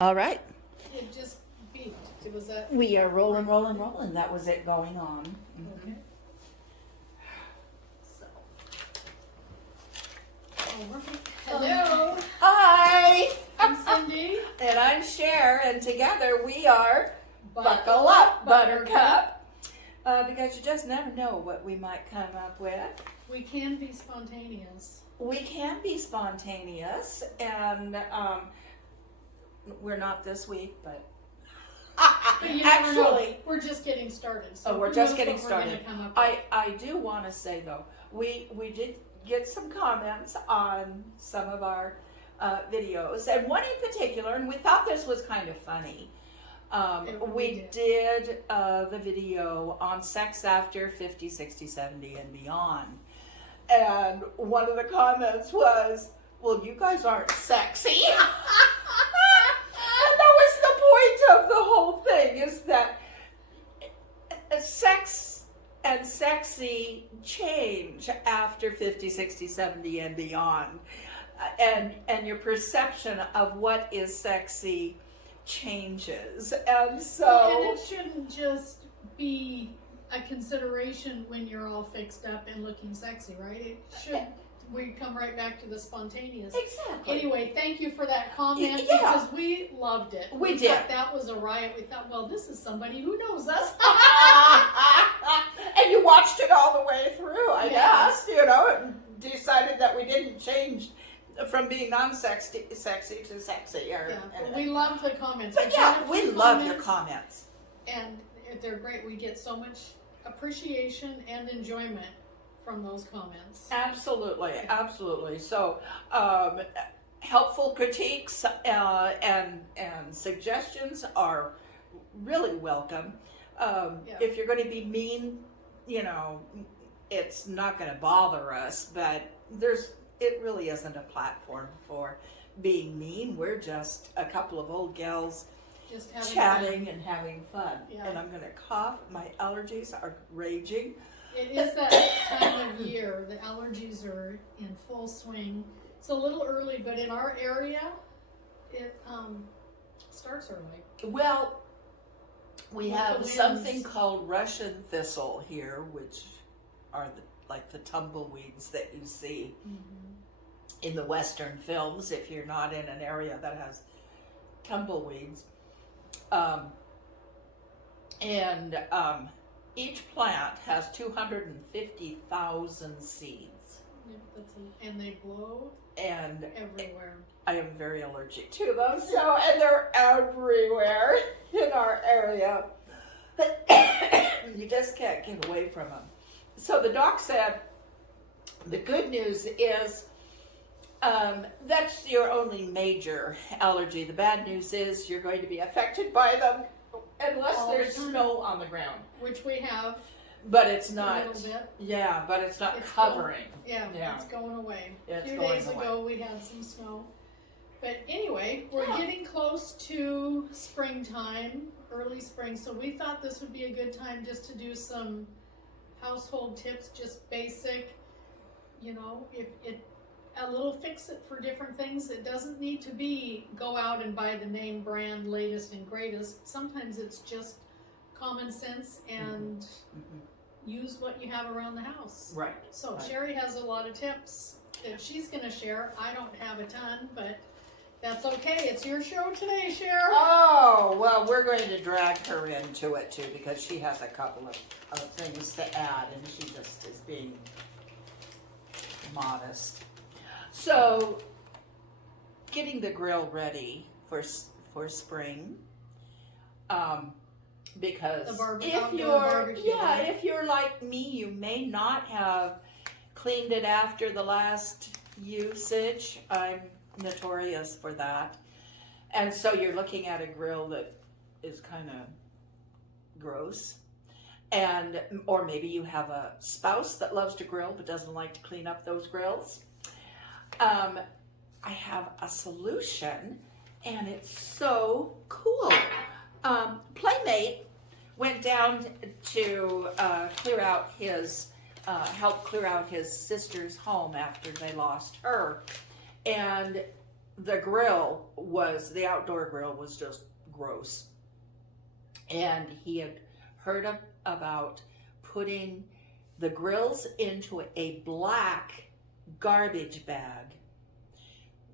All right. It just beeped. Was that? We are rolling, rolling, rolling. That was it going on. Okay. So. Hello. Hi. I'm Cindy. And I'm Sher, and together we are Buckle Up, Buttercup. Because you just never know what we might come up with. We can be spontaneous. We can be spontaneous, and we're not this week, but But you never know. actually, We're just getting started. So we're who just knows getting what we're started. gonna come up with. I do want to say though, we did get some comments on some of our videos, and one in particular, and we thought this was kind of funny. We did the video on sex after 50, 60, 70, and beyond. And one of the comments was, well, you guys aren't sexy. And that was the point of the whole thing, is that sex and sexy change after 50, 60, 70, and beyond. And your perception of what is sexy changes. And so... And it shouldn't just be a consideration when you're all fixed up and looking sexy, right? It should... We come right back to the spontaneous. Exactly. Anyway, thank you for that comment Yeah. because we loved it. We did. Thought that was a riot. We thought, well, this is somebody who knows us. And you watched it all the way through, I Yeah. guess, you know, and decided that we didn't change from being non-sexy to sexy. Or, Yeah, but we love the comments. but We yeah, got a we few love your comments. And they're great. We get so much appreciation and enjoyment from those comments. Absolutely, absolutely. So, helpful critiques and suggestions are really welcome. If you're going to be mean, you know, it's not going to bother us, but it really isn't a platform for being mean. We're just a couple of old gals Just having chatting fun. and having fun. Yeah. And I'm going to cough. My allergies are raging. It is that time of year. The allergies are in full swing. It's a little early, but in our area, it starts early. Well, we With have the winds. something called Russian thistle here, which are like the tumbleweeds that you see in the Western films if you're not in an area that has tumbleweeds. Each plant has 250,000 seeds. And they blow And everywhere. I am very allergic to them, and they're everywhere in our area. You just can't get away from them. So the doc said, the good news is that's your only major allergy. The bad news is you're going to be affected by them unless All there's the time. snow on the ground. Which we have But it's not. a little bit. Yeah, but it's not It's covering. Yeah, Yeah. it's going away. It's A few going days away. ago we had some snow. But anyway, we're Yeah. getting close to springtime, early spring, so we thought this would be a good time just to do some household tips, just basic, you know, a little fix it for different things. It doesn't need to be go out and buy the name brand latest and greatest. Sometimes it's just common sense and use what you have around the house. Right. So Right. Sherry has a lot of tips that she's going to share. I don't have a ton, but that's okay. It's your show today, Sher. Oh, well, we're going to drag her into it too because she has a couple of things to add and she just is being modest. So, getting the grill ready for spring. Because if you're like me, you may not have cleaned it after the last usage. I'm notorious for that. And so you're looking at a grill that is kind of gross. Or maybe you have a spouse that loves to grill but doesn't like to clean up those grills. I have a solution and it's so cool. Playmate went down to help clear out his sister's home after they lost her. And the outdoor grill was just gross. And he had heard about putting the grills into a black garbage bag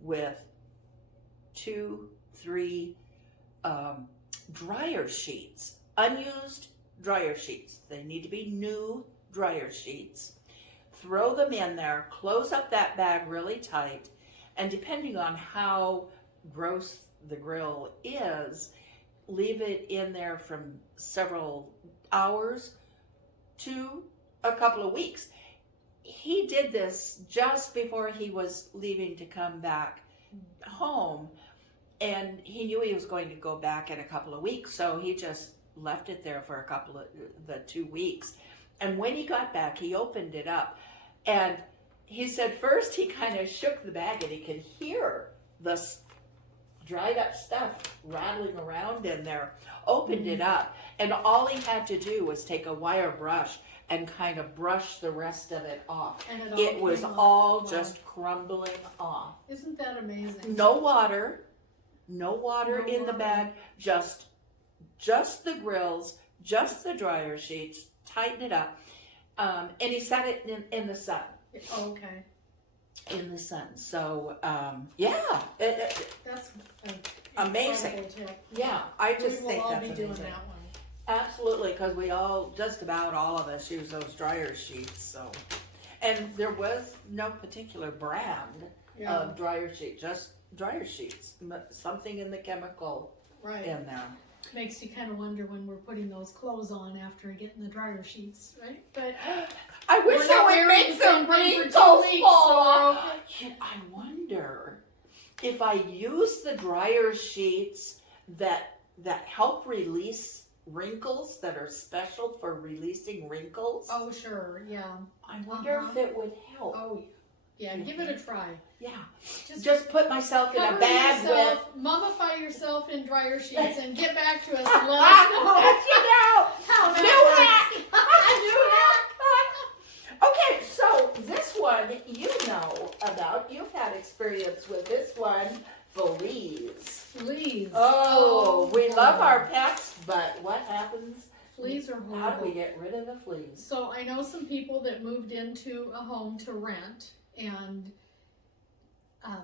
with 2-3 dryer sheets, unused dryer sheets. They need to be new dryer sheets. Throw them in there, close up that bag really tight, and depending on how gross the grill is, leave it in there from several hours to a couple of weeks. He did this just before he was leaving to come back home, and he knew he was going to go back in a couple of weeks, so he just left it there for the 2 weeks. And when he got back, he opened it up, and he said first he kind of shook the bag and he could hear the dried up stuff rattling around in there. Opened it up, and all he had to do was take a wire brush and kind of brush the rest of it off. And it was all wow. just crumbling off. Isn't that amazing? No water in the bag, just the grills, just the dryer sheets, tighten it up. And he set it in the sun. Okay. In the sun. So, yeah. That's amazing. Yeah, I just think we'll all that's be amazing. doing that one. Absolutely, because we just about all of us use those dryer sheets. So, and there was no particular brand of dryer sheet, just dryer sheets. Something in the chemical in there. Makes you kind of wonder when we're putting those clothes on after getting the dryer sheets, right? But I wish I would make some wrinkles fall off. I wonder if I use the dryer sheets that help release wrinkles, that are special for releasing wrinkles. Oh, sure, yeah. I wonder if it would help. Oh, yeah, give it a try. Yeah. Just put myself in a bag with... Mummify yourself in dryer sheets and get back to us and let us know. New hack! New hack! Okay, so this one you know about. You've had experience with this one. Fleas. Fleas. Oh, we love our pets, but what happens? Fleas are horrible. How do we get rid of the fleas? So I know some people that moved into a home to rent, and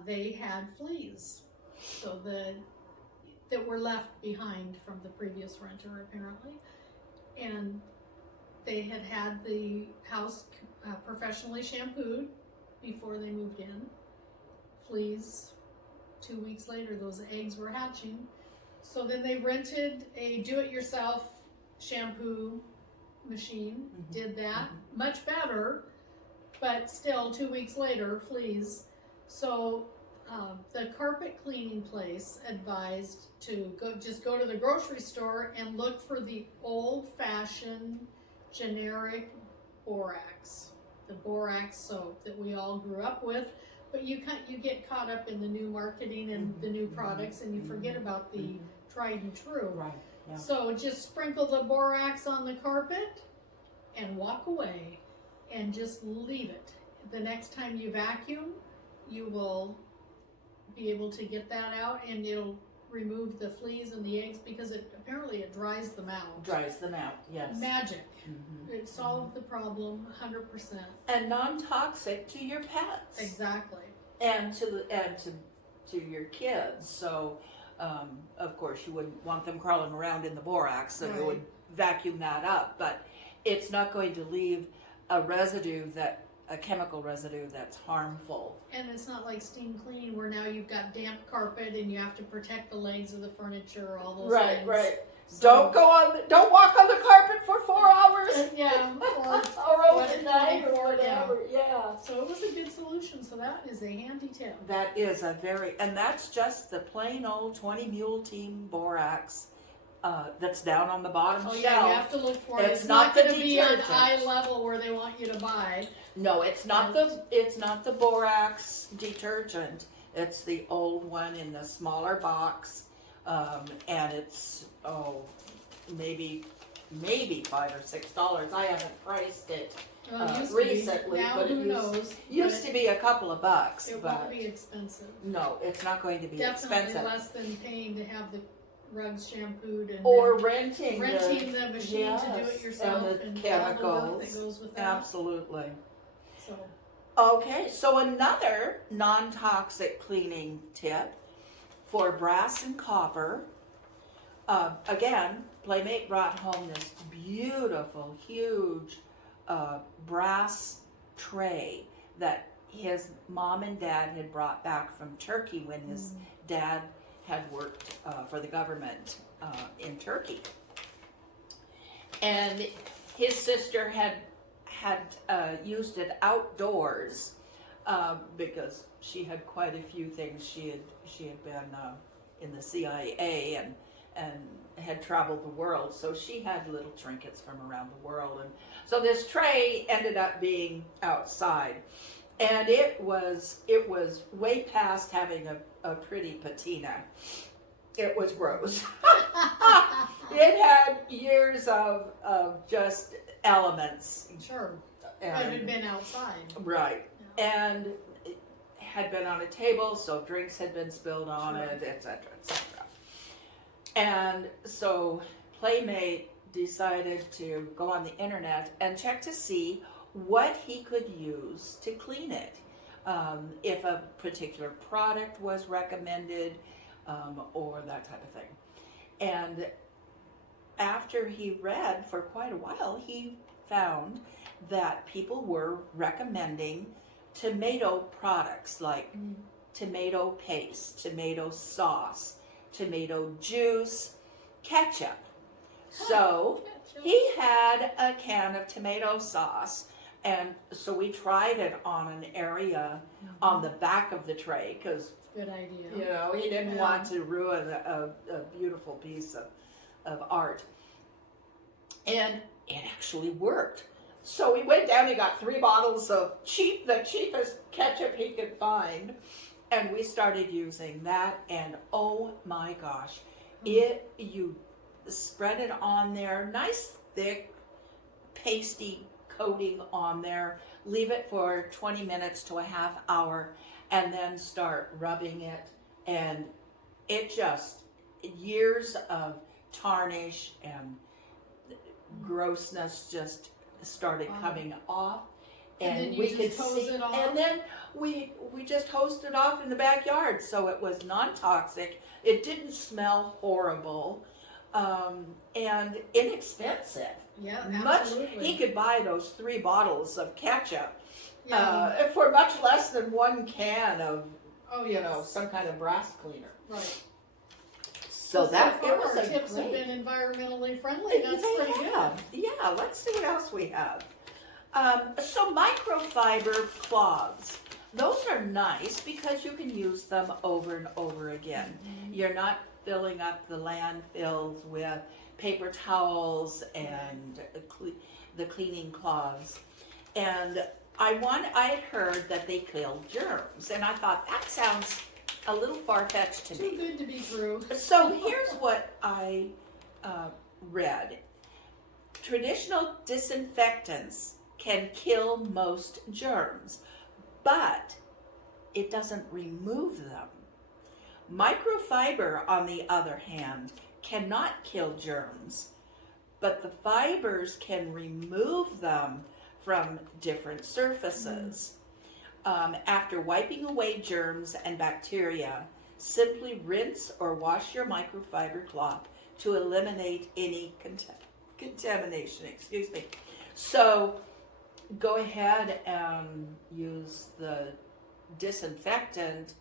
they had fleas. So that were left behind from the previous renter, apparently. And they had the house professionally shampooed before they moved in. Fleas, 2 weeks later, those eggs were hatching. So then they rented a do-it-yourself shampoo machine, did that, much better, but still 2 weeks later, fleas. So the carpet cleaning place advised to just go to the grocery store and look for the old-fashioned generic borax, the borax soap that we all grew up with. But you get caught up in the new marketing and the new products, and you forget about the tried and true. Right. Yeah. So just sprinkle the borax on the carpet and walk away and just leave it. The next time you vacuum, you will be able to get that out, and it'll remove the fleas and the eggs, because apparently it dries them out. Dries them out, yes. Magic. It solved the problem 100%. And non-toxic to your pets. Exactly. And to your kids. So, of course, you wouldn't want them crawling around in the borax, so you would vacuum that up. But it's not going to leave a chemical residue that's harmful. And it's not like steam cleaning where now you've got damp carpet and you have to protect the legs of the furniture, all those things. Right. So, don't walk on the carpet for 4 hours. Yeah. Or overnight or whatever. Yeah. So it was a good solution. So that is a handy tip. That is and that's just the plain old 20 Mule Team Borax that's down on the bottom shelf. Yeah, you have to look for it. It's It's not not the going to be an detergent. eye level where they want you to buy. No, it's not the borax detergent. It's the old one in the smaller box, and it's maybe maybe $5 or $6. I haven't priced it Well, it used to be. recently, Now but who it knows? used to be a couple of bucks. It but won't be expensive. no, it's not going to be Definitely expensive. less than paying to have the rugs shampooed and Or then renting the machine to do it yes, yourself and the all the work chemicals. that goes with that. Absolutely. So Okay, so another non-toxic cleaning tip for brass and copper. Again, Playmate brought home this beautiful, huge brass tray that his mom and dad had brought back from Turkey when his dad had worked for the government in Turkey. And his sister had used it outdoors because she had quite a few things. She had been in the CIA and had traveled the world, so she had little trinkets from around the world. And so this tray ended up being outside, and it was way past having a pretty patina. It was gross. It had years of just elements. sure. And, It had been outside. right. Yeah. And it had been on a table, so drinks had been spilled on Sure. it, etc., etc. And so Playmate decided to go on the internet and check to see what he could use to clean it. If a particular product was recommended, or that type of thing. And after he read for quite a while, he found that people were recommending tomato products like tomato paste, tomato sauce, tomato juice, ketchup. So he had a can of tomato sauce, and so we tried it on an area on the back of the tray because Good idea. you know, he didn't want to ruin a beautiful piece of art. And it actually worked. So we went down and got 3 bottles of the cheapest ketchup he could find. And we started using that, and oh my gosh, you spread it on there, nice thick pasty coating on there, leave it for 20 minutes to a half hour, and then start rubbing it, and it just, years of tarnish and grossness just started coming off. And then you we just could hose see, it off? and then we just hosed it off in the backyard, so it was non-toxic. It didn't smell horrible, and inexpensive. Yeah, Much absolutely. he could buy those 3 bottles of ketchup Yeah. for much less than 1 can of Oh, you yes. know, some kind of brass cleaner. Right. So that far it was our a tips great. have been environmentally friendly. That's They pretty have. Yeah, let's see what else we have. So microfiber cloths. Those are nice because you can use them over and over again. You're not filling up the landfills with paper towels and the cleaning cloths. And I had heard that they kill germs, and I thought that sounds a little far-fetched to me. Too good to be true. So here's what I read. Traditional disinfectants can kill most germs, but it doesn't remove them. Microfiber, on the other hand, cannot kill germs, but the fibers can remove them from different surfaces. After wiping away germs and bacteria, simply rinse or wash your microfiber cloth to eliminate any contamination. Excuse me. So go ahead and use the disinfectant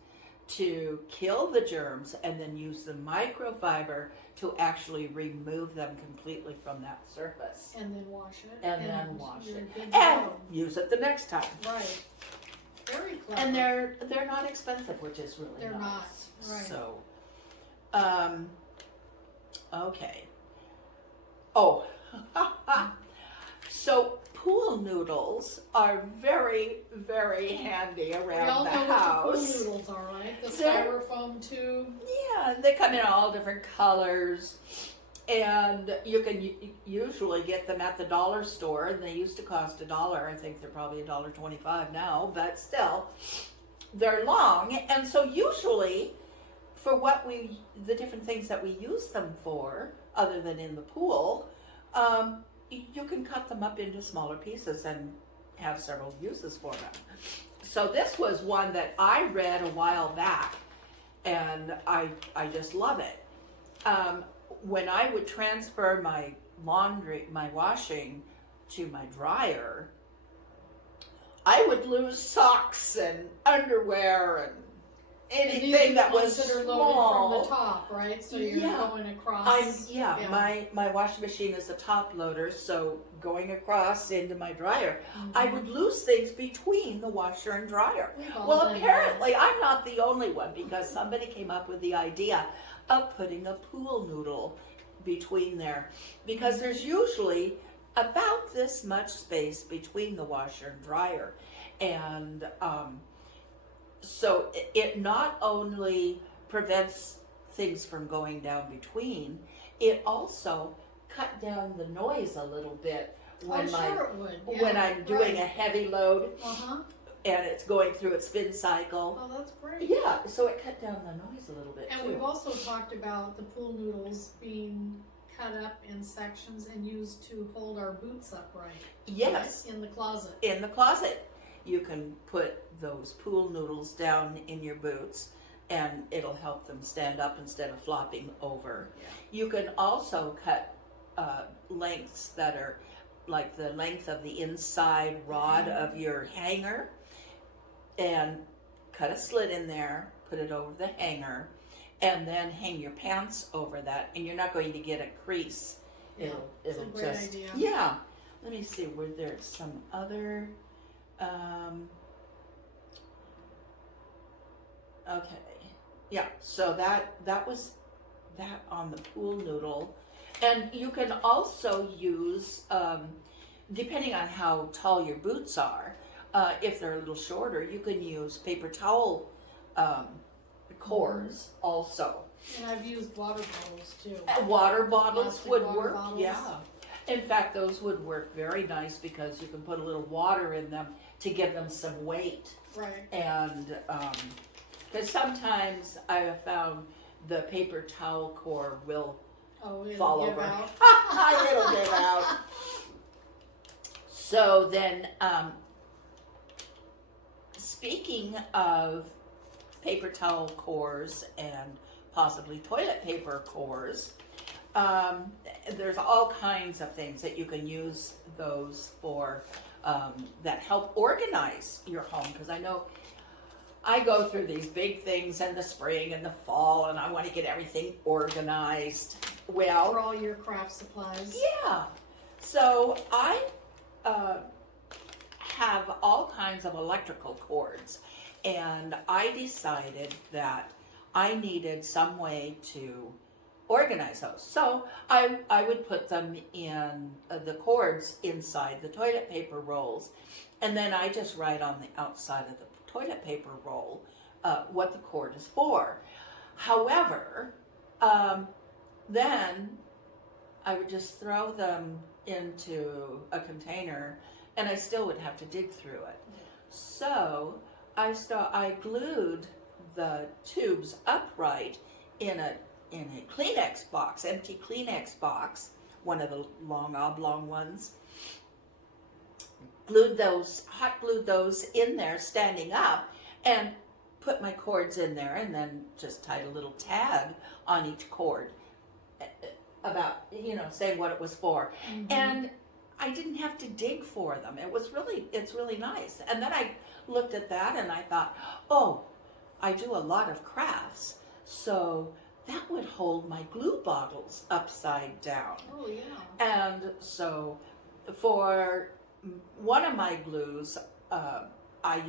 to kill the germs, and then use the microfiber to actually remove them completely from that surface. And then wash it. And then wash you're it. good to And go. use it the next time. Right. Very clever. And they're not expensive, which is really They're nice. not, right. So, okay. Oh, so pool noodles are very, very handy we around all the know house. what the pool noodles are, right? The They're- styrofoam tube. Yeah, they come in all different colors. And you can usually get them at the dollar store, and they used to cost $1. I think they're probably $1.25 now, but still, they're long. And so usually, for the different things that we use them for, other than in the pool, you can cut them up into smaller pieces and have several uses for them. So this was one that I read a while back, and I just love it. When I would transfer my washing to my dryer, I would lose socks and underwear and anything that was that are small. loaded from the top, right? So you're going across. My washing machine is a top loader, so going across into my dryer, I would lose things between the washer and dryer. Well, apparently I'm not the only one, because somebody came up with the idea of putting a pool noodle between there, because there's usually about this much space between the washer and dryer, and so it not only prevents things from going down between, it also cut down the noise a little bit when when I'm doing a heavy load and it's going through its spin cycle. Oh, that's great. Yeah, so it cut down the noise a little bit and too. We've also talked about the pool noodles being cut up in sections and used to hold our boots upright. Yes. Right? In the closet. In the closet. You can put those pool noodles down in your boots, and it'll help them stand up instead of flopping over. Yeah. You can also cut lengths that are like the length of the inside rod of your hanger, and cut a slit in there, put it over the hanger, and then hang your pants over that, and you're not going to get a crease. Yeah, It'll it's a great just, idea. yeah. Let me see, were there some other, okay, yeah, so that was that on the pool noodle. And you can also use, depending on how tall your boots are, if they're a little shorter, you can use paper towel cores also. And I've used water bottles too. Water bottles Plastic would water work, bottles. yeah. In fact, those would work very nice, because you can put a little water in them to give them some weight. Right. And because sometimes I have found the paper towel core will fall over. Out. It'll give out. So then, speaking of paper towel cores and possibly toilet paper cores, there's all kinds of things that you can use those for, that help organize your home. Because I know I go through these big things in the spring and the fall, and I want to get everything organized. Well, For all your craft supplies. yeah. So I have all kinds of electrical cords, and I decided that I needed some way to organize those. So I would put them in the cords inside the toilet paper rolls, and then I just write on the outside of the toilet paper roll what the cord is for. However, then I would just throw them into a container, and I still would have to dig through it. So I glued the tubes upright in a Kleenex box, empty Kleenex box, one of the long oblong ones. Hot glued those in there standing up, and put my cords in there, and then just tied a little tag on each cord about, saying what it was for. Mm-hmm. And I didn't have to dig for them. It's really nice. And then I looked at that and I thought, oh, I do a lot of crafts, so that would hold my glue bottles upside down. Oh, yeah. And so for one of my glues, I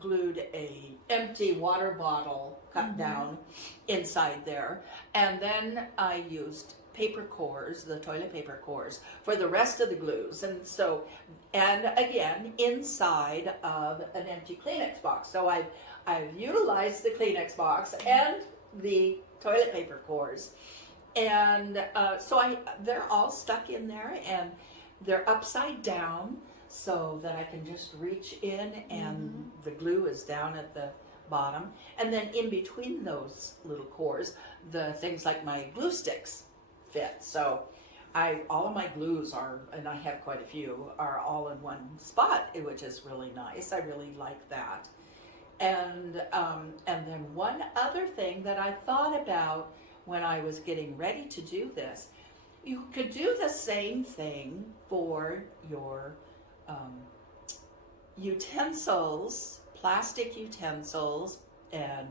glued a empty water bottle cut down inside there, and then I used paper cores, the toilet paper cores, for the rest of the glues. And again, inside of an empty Kleenex box. So I've utilized the Kleenex box and the toilet paper cores. And they're all stuck in there, and they're upside down so that I can just reach in, and the glue is down at the bottom. And then in between those little cores, the things like my glue sticks fit. So all of my glues are, and I have quite a few, are all in one spot, which is really nice. I really like that. And then one other thing that I thought about when I was getting ready to do this, you could do the same thing for your utensils, plastic utensils, and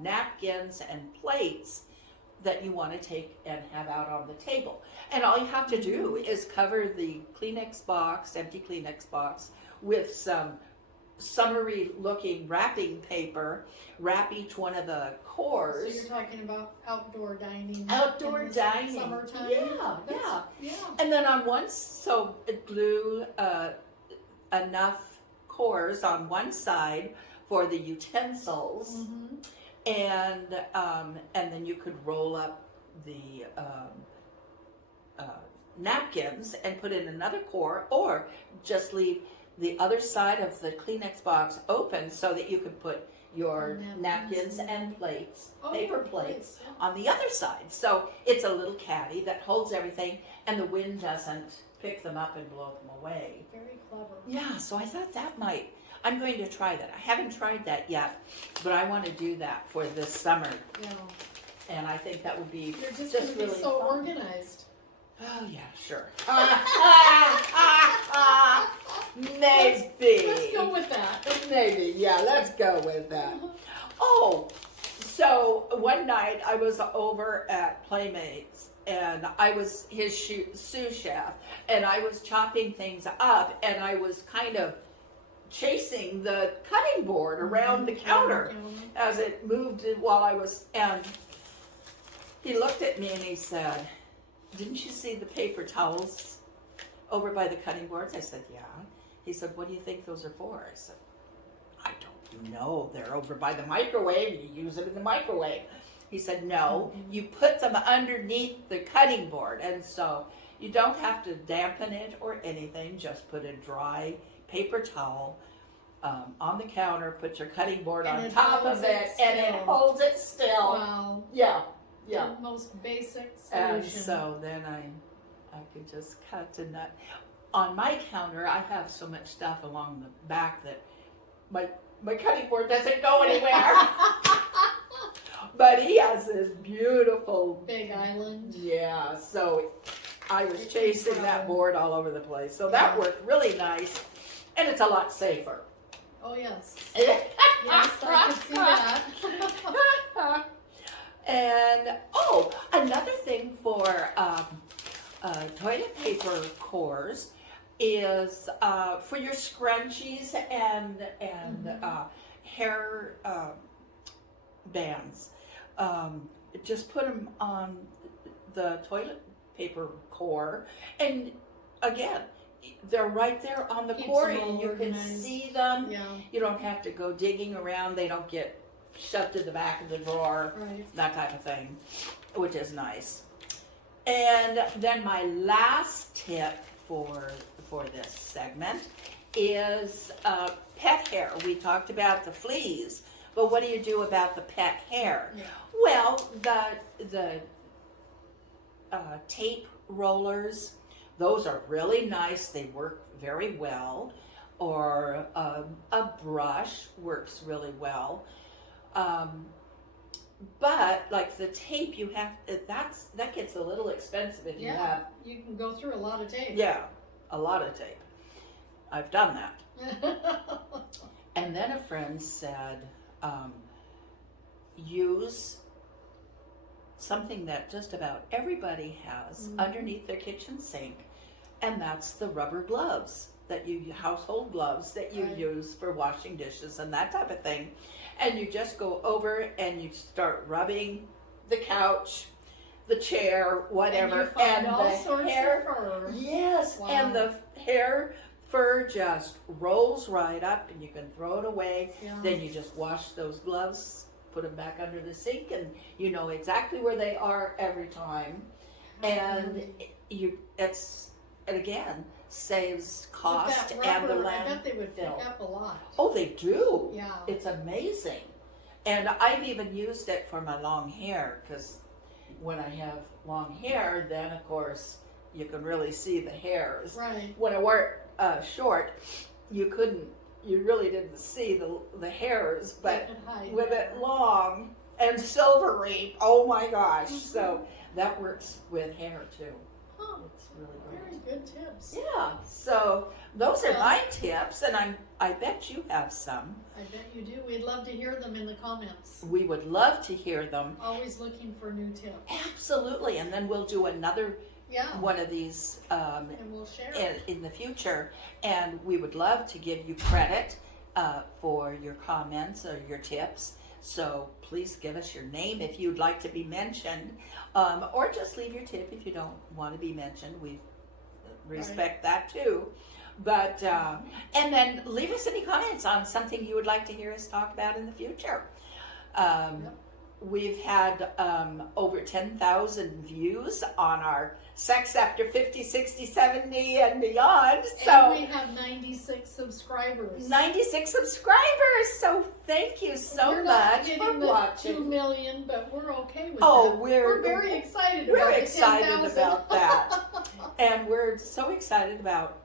napkins and plates that you want to take and have out on the table. And all you have to do is cover the Kleenex box, empty Kleenex box, with some summery looking wrapping paper, wrap each one of the cores. So you're talking about outdoor dining. Outdoor dining. Summertime. Yeah. And then on one, so glue enough cores on one side for the utensils, and then you could roll up the napkins and put in another core, or just leave the other side of the Kleenex box open so that you could put your napkins and plates, paper plates, on the other side. So it's a little caddy that holds everything, and the wind doesn't pick them up and blow them away. Very clever. Yeah, so I thought I'm going to try that. I haven't tried that yet, but I want to do that for this summer. Yeah. And I think that would be You're just really be so fun. organized. Oh yeah, sure. Maybe. Let's go with that. Maybe, yeah, let's go with that. Oh, so one night I was over at Playmates, and I was his sous chef, and I was chopping things up, and I was kind of chasing the cutting board around the counter as it moved while I was, and he looked at me and he said, "Didn't you see the paper towels over by the cutting boards?" I said, "Yeah." He said, "What do you think those are for?" I said, "I don't know. They're over by the microwave. You use them in the microwave." He said, "No, you put them underneath the cutting board, and so you don't have to dampen it or anything. Just put a dry paper towel on the counter, put your cutting board on top of it, and it holds it still." Wow. Yeah. The most basic solution. And so then I could just cut a nut. On my counter, I have so much stuff along the back that my cutting board doesn't go anywhere. But he has this beautiful big island. Yeah, so I was chasing that board all over the place. So that worked really nice, and it's a lot safer. Oh yes. Yes, I can see that. And another thing for toilet paper cores is for your scrunchies and hair bands. Just put them on the toilet paper core, and again, they're right there on the core, and you can see them. Yeah. You don't have to go digging around. They don't get shoved to the back of the drawer, that type of thing, which is nice. And then my last tip for this segment is pet hair. We talked about the fleas, but what do you do about the pet hair? Yeah. Well, the tape rollers, those are really nice. They work very well. Or a brush works really well. But like the tape, you have that gets a little expensive if you have. You can go through a lot of tape. Yeah, a lot of tape. I've done that. And then a friend said, use something that just about everybody has underneath their kitchen sink, and that's the rubber gloves household gloves that you use for washing dishes and that type of thing. And you just go over and you start rubbing the couch, the chair, whatever, and all sorts hair, of fur. Yes, wow. And the hair fur just rolls right up, and you can throw it away. Yeah. Then you just wash those gloves put them back under the sink, and you know exactly where they are every time. And and again, saves cost With that and the rubber, land. I bet they would pick up a lot. Oh, they do. Yeah. It's amazing. And I've even used it for my long hair, because when I have long hair, then of course you can really see the hairs. Right. When I wore it short, you really didn't see the hairs, but with it long and silvery, oh my gosh. So that works with hair too. Huh. It's really great. Very good tips. Yeah, so those are my tips, and I bet you have some. I bet you do. We'd love to hear them in the comments. We would love to hear them. Always looking for new tips. Absolutely, and then we'll do another one of these and we'll share in the future, and we would love to give you credit for your comments or your tips. So please give us your name if you'd like to be mentioned, or just leave your tip if you don't want to be mentioned. We respect that too. But and then leave us any comments on something you would like to hear us talk about in the future. We've had over 10,000 views on our Sex After 50, 60, 70 and beyond. So and we have 96 subscribers. 96 subscribers. So thank you so much for watching. 2 million, but we're okay with that. We're very excited about We're the excited 10,000. about that. And we're so excited about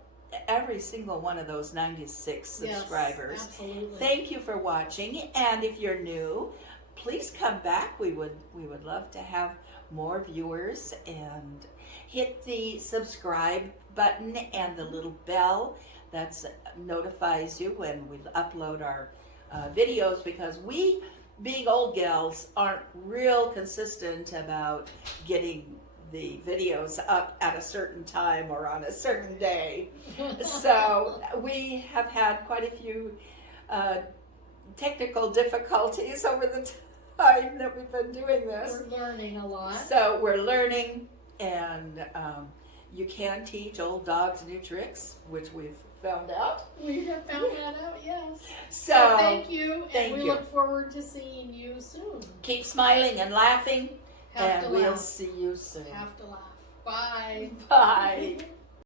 every single one of those 96 subscribers. Yes, absolutely. Thank you for watching. And if you're new, please come back. We would love to have more viewers, and hit the subscribe button and the little bell that notifies you when we upload our videos, because we, being old gals, aren't real consistent about getting the videos up at a certain time or on a certain day. So we have had quite a few technical difficulties over the time that we've been doing this. We're learning a lot. So we're learning, and you can teach old dogs new tricks, which we've found out. We have found that out, yes. So thank you, and we look forward to seeing you soon. Keep smiling and laughing, and we'll see you soon. Have to laugh. Bye. Bye.